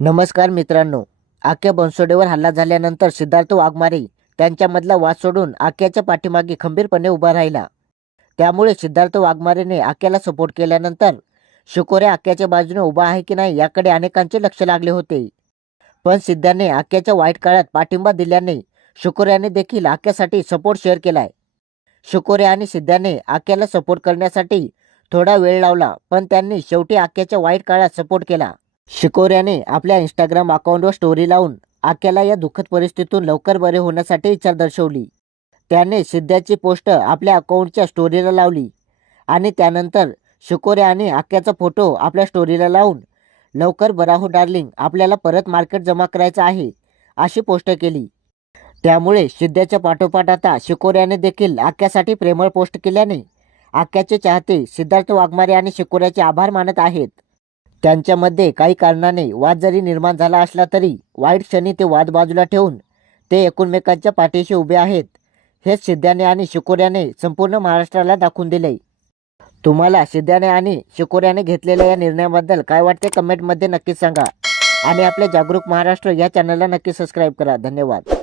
नमस्कार मित्रांनो आक्या बनसोडेवर हल्ला झाल्यानंतर सिद्धार्थ वाघमारे त्यांच्यामधला वाद सोडून आक्याच्या पाठीमागे खंबीरपणे उभा राहिला. त्यामुळे सिद्धार्थ वाघमारेने आक्याला सपोर्ट केल्यानंतर शिकोऱ्या आक्याच्या बाजूने उभा आहे की नाही याकडे अनेकांचे लक्ष लागले होते. पण सिद्धाने आक्याच्या वाईट काळात पाठिंबा दिल्याने शुकोऱ्याने देखील आक्यासाठी सपोर्ट शेअर केलाय. शुकोऱ्या आणि सिद्धाने आक्याला सपोर्ट करण्यासाठी थोडा वेळ लावला पण त्यांनी शेवटी आक्याच्या वाईट काळात सपोर्ट केला. शिकोऱ्याने आपल्या इंस्टाग्राम अकाउंटवर स्टोरी लावून आक्याला या दुःखद परिस्थितीतून लवकर बरे होण्यासाठी इच्छा दर्शवली. त्याने सिद्ध्याची पोस्ट आपल्या अकाउंटच्या स्टोरीला लावली आणि त्यानंतर शिकोऱ्या आणि आक्याचा फोटो आपल्या स्टोरीला लावून लवकर बरा हो डार्लिंग आपल्याला परत मार्केट जमा करायचं आहे अशी पोस्ट केली. त्यामुळे सिद्ध्याच्या पाठोपाठ आता शिकोऱ्याने देखील आक्यासाठी प्रेमळ पोस्ट केल्याने आक्याचे चाहते सिद्धार्थ वाघमारे आणि शिकोऱ्याचे आभार मानत आहेत. त्यांच्यामध्ये काही कारणाने वाद जरी निर्माण झाला असला तरी वाईट क्षणी ते वाद बाजूला ठेवून ते एकूणमेकांच्या पाठीशी उभे आहेत हेच सिद्धाने आणि शिकोऱ्याने संपूर्ण महाराष्ट्राला दाखवून दिले. तुम्हाला सिद्धाने आणि शिकोऱ्याने घेतलेल्या या निर्णयाबद्दल काय वाटते कमेंटमध्ये नक्कीच सांगा. आणि आपल्या जागरूक महाराष्ट्र या चॅनलला नक्की सबस्क्राईब करा. धन्यवाद.